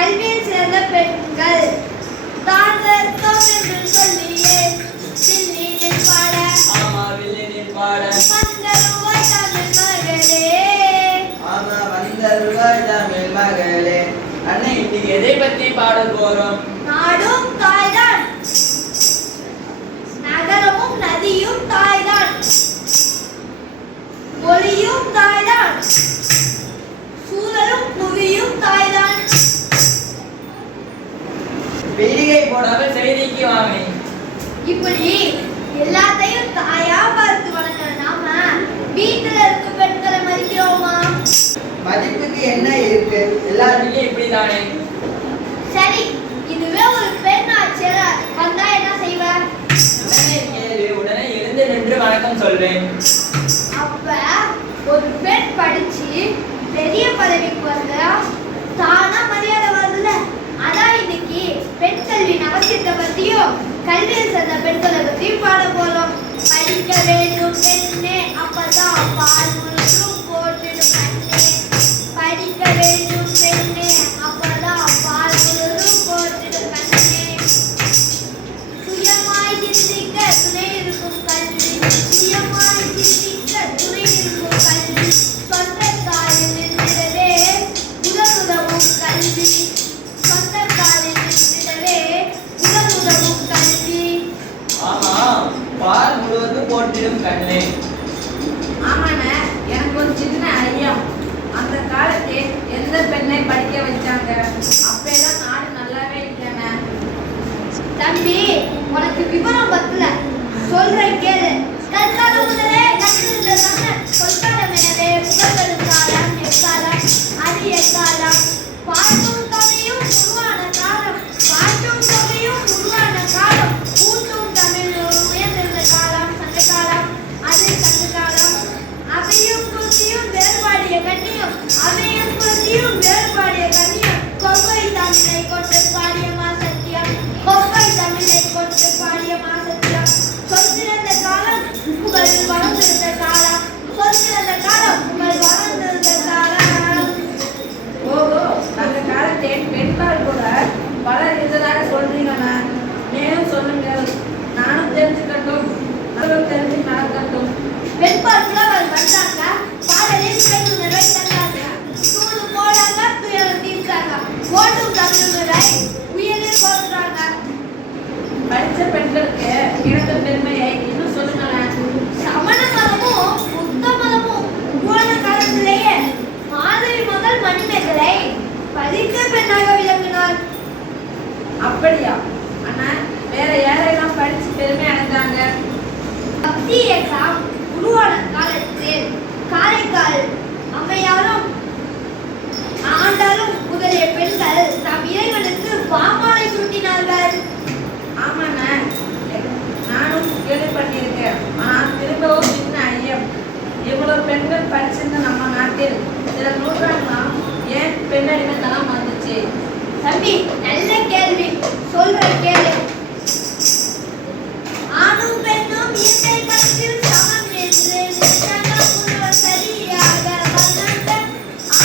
கல்வியில் சேர்ந்த பெண்கள் தாழ்ந்தோம் என்று சொல்லியே வில்லினில் பாட ஆமா வில்லினில் பாட வந்தருவாய் தமிழ் மகளே ஆமா வந்தருவாய் தமிழ் மகளே. அண்ணே இன்னைக்கு எதை பத்தி பாட போறோம்? நாடும் தாய்தான், நகரமும் நதியும் தாய்தான், மொழியும் தாய்தான், சூழலும் புவியும் தாய்தான். பெரிகை போடாமல் செய்திக்கு வாங்கினே. இப்படி எல்லாத்தையும் தாயா பார்த்து வளர்க்கிற நாம வீட்டுல இருக்க பெண்களை மதிக்கிறோமா? மதிப்புக்கு என்ன இருக்கு? எல்லாத்துலயும் இப்படிதானே. சரி, இதுவே ஒரு பெண் ஆட்சியர் வந்தா என்ன செய்வ? உடனே கேளு, உடனே எழுந்து நின்று வணக்கம் சொல்வேன். அப்ப ஒரு பெண் படிச்சு பெரிய பதவிக்கு வந்தா தானா மரியாதை வருதுல. அதான் இன்னைக்கு பெண் கல்வியின் அவசியத்தை பத்தியும் கல்வியில் சேர்ந்த பெண்களை பத்தியும் பாட போறோம். படிக்க வேண்டும் பெண்ணே, அப்பதான் பால் முழுதும் போட்டுடும் கண்ணே. படிக்க வேண்டும் பெண்ணே, அப்பதான் பால் முழுதும் போட்டுடும் கண்ணே. சுயமாய் சிந்திக்க துணை இருக்கும் கல்வி, சுயமாய் சிந்திக்க துணை இருக்கும் கல்வி, சொந்த காலில் நின்றிடவே உதவுதவும் கல்வி, சொந்த காலில் நின்றிடவே உதவுதவும் கல்வி. ஆமா பால் முழுவதும் போட்டிடும் கண்ணே. ஆமாண்ணே, எனக்கு ஒரு சின்ன ஐயம். அந்த காலத்தில் எந்த பெண்ணை படிக்க வச்சாங்க? அப்பெல்லாம் நாடு நல்லாவே இல்லைண்ணே. தம்பி, உனக்கு விவரம் பத்தல, சொல்றேன் கேளு. கற்கால முதலே கற்றிருந்த தமிழன் கொற்காலம் எனவே புகழ்பெறும் காலம் எக்காலம், அது எக்காலம். பாட்டும் தொகையும் உருவான காலம், பாட்டும் தொகையும் உருவான காலம், கூட்டும் தமிழ் உயர்ந்திருந்த காலம் சங்க காலம், அது சங்க காலம். அவையும் புத்தியும் வேறுபாடிய கண்ணியம், அவையும் புத்தியும் வேறுபாடிய கண்ணியம், கொவ்வை தமிழை கொண்டு பாடிய மாசத்தியம், கொவ்வை தமிழை கொண்டு பாடிய மாசத்தியம். சொல்சிறந்த காலம் புகழ் வளர்ந்திருந்த காலம், சொல்சிறந்த காலம் புகழ் வளர்ந்திருந்த காலம். ஓஹோ, அந்த காலத்தில் பெண்பால் கூட பலர் இருந்ததாக சொல்றீங்கண்ணா. மேலும் சொல்லுங்கள், நானும் தெரிஞ்சுக்கட்டும், நானும் தெரிஞ்சு நடக்கட்டும். பெண்பால் புலவர் வந்தாங்க, பாடலில் பெண் உணர்வை தந்தாங்க, சூடு போடாங்க துயரம் தீர்த்தாங்க, ஓட்டும் தமிழுரை உயிரில் போடுறாங்க. படித்த பெண்களுக்கு கிடைத்த பெருமையை இன்னும் சொல்லுங்களேன். சமண மதமும் புத்த மதமும் உருவான காலத்திலேயே மாதவி முதல் மணிமேகலை படித்த பெண்ணாக விளங்கினார். அப்படியா அண்ணா? வேற யாரெல்லாம் படிச்சு பெருமை அடைஞ்சாங்க? பக்தி இயக்கம் உருவான காலத்தில் காரைக்கால் அம்மையாரும் ஆண்டாலும் முதலிய பெண்கள் தம் இறைவனுக்கு பாமாலை சூட்டினார்கள். ஆமாண்ணா, நானும் கேள்விப்பட்டிருக்கேன். ஆனால் திரும்பவும் சின்ன ஐயம். இவ்வளவு பெண்கள் படிச்சிருந்த நம்ம நாட்டில் சில நூற்றாண்டுலாம் ஏன் பெண்ணடிமைத்தனம் வந்துச்சு? தம்பி, நல்ல கேள்வி, சொல்ற கேளு. ஆணும் பெண்ணும் இயற்கை கருத்தில் சமம் என்று நினைச்சாங்க முன்னோர் சரியாக வந்தாங்க.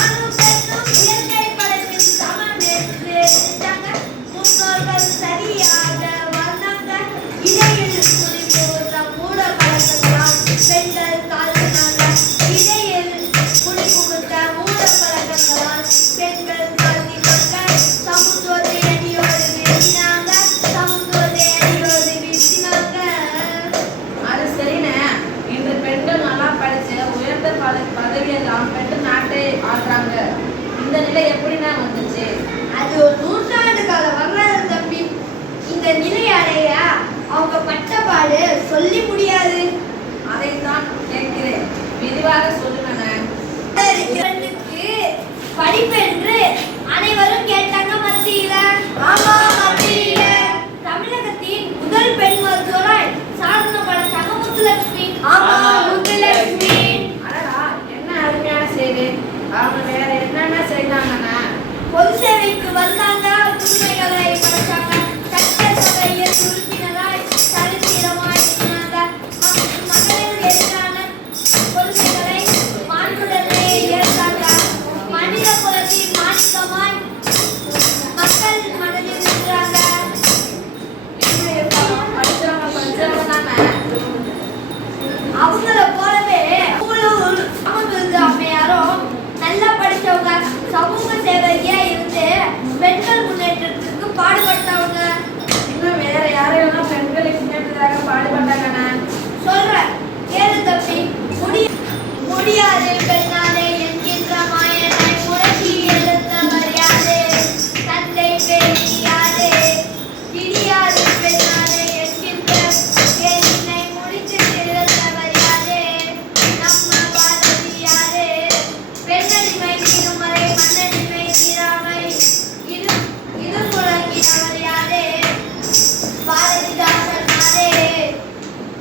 ஆணும் பெண்ணும் இயற்கை படைப்பில் சமம் என்று நினைச்சாங்க முன்னோர்கள் சரியாக வந்தாங்க. இடையில் குடிபோன்ற மூட பழக்கங்களால் பெண்கள் தாழ்த்தினாங்க. இடையில் குடிபுகுந்த மூட பழக்கங்களால் பெண்கள் தாழ்த்தினாங்க. சமுத்திரத்தை அடியோடு வீசினாங்க, சமுத்திரத்தை அடியோடு வீசினாங்க. அது சரிண்ணே. இன்று பெண்கள் நல்லா படிச்சு உயர்ந்த பதவியெல்லாம் பெற்று நாட்டை ஆடுறாங்க. இந்த நிலை எப்படிண்ணா வந்துச்சு? அது ஒரு நூற்றாண்டு கால வரலாறு தம்பி. இந்த நிலை அடைய அவங்க பட்டபாடு சொல்லி முடியாது. அதைத்தான் கேட்கிறேன், விரிவாக சொல்லுங்கண்ணே. பெண்ணுக்கு படிப்பென்று அனைவரும் கேட்டாங்க மத்தியில. ஆமா, மத்தியில தமிழகத்தின் முதல் பெண் மருத்துவராய் சாதனை படைச்சாங்க முத்துலட்சுமி. ஆமா, முத்துலட்சுமி. அடடா, என்ன அருமையான செய்தி. அவங்க வேற என்னென்ன செய்தாங்கண்ணா? பொது சேவைக்கு வந்தாங்க, புதுமைகளை படைச்சாங்க, சட்டசபையில் உறுப்பினராய் சரித்திரமாய் இருந்தாங்க. மகளிருக்கு எதிரான கொடுமைகளை மாண்புடனே ஏற்றாங்க. மனித குலத்தின் மாணிக்கமாய் முடியாது பெண்ணாலே என்கின்ற மாயனை முடக்கி எழுத்தவர் யாரு? தந்தை பேரியாரே பிடியாது பெண்ணாலே என்கின்ற என்னை முடித்து எழுத்தவர் யாரே? நம்ம பாரதியாரே பெண்ணடிமை தீருமறை மண்ணடிமை தீராமை இது இது முழங்கினவர் யாரே? பாரதிதாசன் யாரே?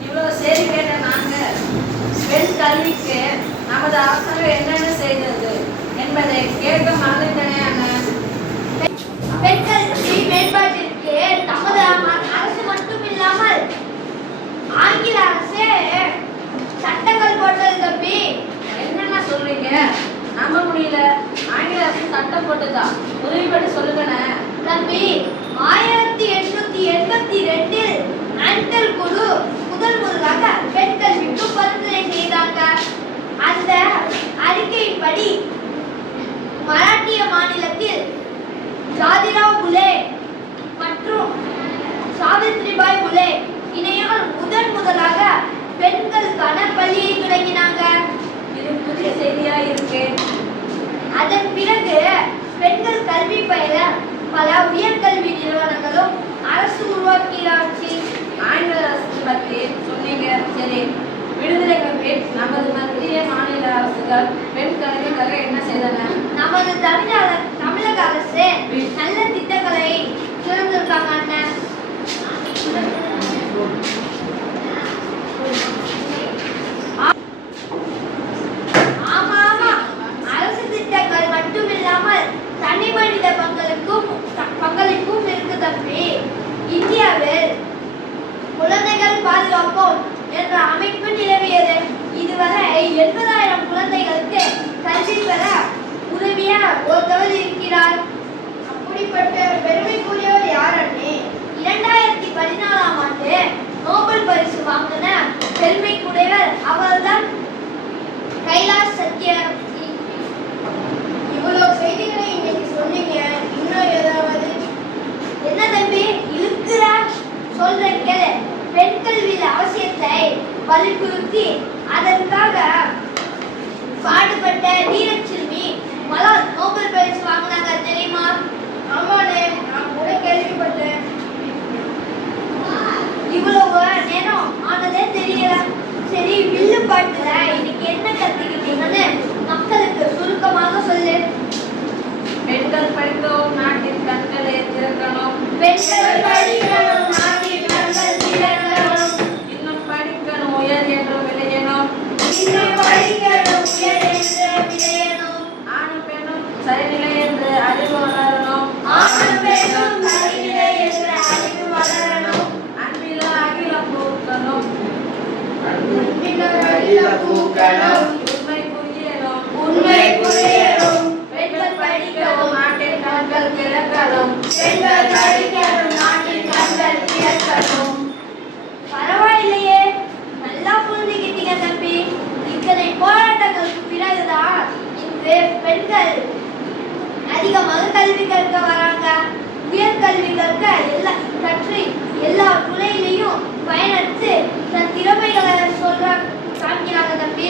இவ்வளவு செய்தி கேட்ட நாங்க பெண் கல்விக்கு நமது அரசாங்கம் என்னென்ன செய்தது என்பதை கேட்க மறந்துட்டனே அண்ணன். பெண் கல்வி மேம்பாட்டிற்கு நமது அரசு மட்டும் இல்லாமல் ஆங்கில அரசே சட்டங்கள் போட்டது தம்பி. என்னென்ன சொல்றீங்க? நம்ப முடியல. ஆங்கில அரசு சட்டம் போட்டுதா? உறுதிப்படி சொல்லுங்கண்ணே. தம்பி 1882 ஆண்டல் குழு முதலாக பெண் கல்விக்கு பரிந்துரை செய்தாங்க. அந்த அறிக்கையின்படி மராட்டிய மாநிலத்தில் ஜாதிராவ் புலே மற்றும் சாவித்ரிபாய் புலே இணையால் முதலாக பெண்களுக்கான பள்ளியை தொடங்கினாங்க. இது புதிய செய்தியா இருக்கு. அதன் பிறகு பெண்கள் கல்வி பயில பல உயர்கல்வி நிறுவனங்களும் அரசு உருவாக்கியாச்சு. ஆங்கில அரசு பத்தி சொன்னீங்க, சரி. விடுதலைக்கு பின் நமது மத்திய மாநில அரசுகள் பெண் கல்விக்காக என்ன செய்தன? நமது தமிழக அரசு நல்ல திட்டங்களை திறந்திருக்காங்க அண்ணன். ஆமா அரசு திட்டங்கள் மட்டுமில்லாமல் தனி மனித பங்களிப்பும் இருக்கு தம்பி. இந்தியாவில் குழந்தைகள் பாதுகாப்போம் என்ற அமைப்பு நிலவியது. இதுவரை 80,000 குழந்தைகளுக்கு கல்வி பெற உதவிய ஒருத்தவர் இருக்கிறார். அப்படிப்பட்ட பெருமைக்குரியவர் யார் அண்ணே? 2014ஆம் ஆண்டு நோபல் பரிசு வாங்கின பெருமைக்குரியவர் அவர்தான் கைலாஷ் சத்யார்த்தி. இவ்வளவு செய்திகளை இன்னைக்கு சொன்னீங்க, இன்னும் ஏதாவது? என்ன தம்பி இழுக்கிற? சொல்றேன் கேளு. பெண் கல்வியின் அவசியத்தை வலியுறுத்தி அதற்காக பாடுபட்ட வீரச்சிறுமி மலர் நோபல் பரிசு வாங்கினாங்க தெரியுமா? ஆமாண்ணே, நான் கூட கேள்விப்பட்டேன். இவ்வளவு நேரம் ஆனதே தெரியல. சரி, வில்லு பாட்டுல இன்னைக்கு என்ன கத்துக்கிட்டீங்கன்னு மக்களுக்கு சுருக்கமாக சொல்லு. பெண்கள் படிக்கவும் நாட்டின் கண்களை திறக்கணும். பெண்கள் படிக்கணும், நாட்டின் கண்கள் திறக்கணும். இன்னும் படிக்கணும், உயர் என்றும் விளையணும். இன்னும் படிக்கணும், உயர் என்று விளையணும். ஆணும் பெண்ணும் சரிநிலை என்று அறிவு வளரணும். ஆணும் பெண்ணும் சரிநிலை என்று அறிவு வளரணும். அன்பிலோ அகிலம் பூக்கணும். அன்பிலோ அகிலம் பூக்கணும். உண்மை புரியணும். உண்மை புரியணும். பெண்கள் படிக்கவும் நாட்டின் கண்கள் திறக்கணும். பெண்கள் படிக்கணும், நாட்டின் கண்கள் திறக்கணும். பரவாயில்லையே, நல்லா புரிஞ்சுக்கிட்டீங்க தம்பி. இத்தனை போராட்டங்களுக்கு பிறகுதான் இன்று பெண்கள் அதிகமாக கல்வி கற்க வராங்க. உயர்கல்வி கற்று எல்லா துறையிலையும் பயணித்து தன் திறமைகளை காமிக்கிறாங்க தம்பி.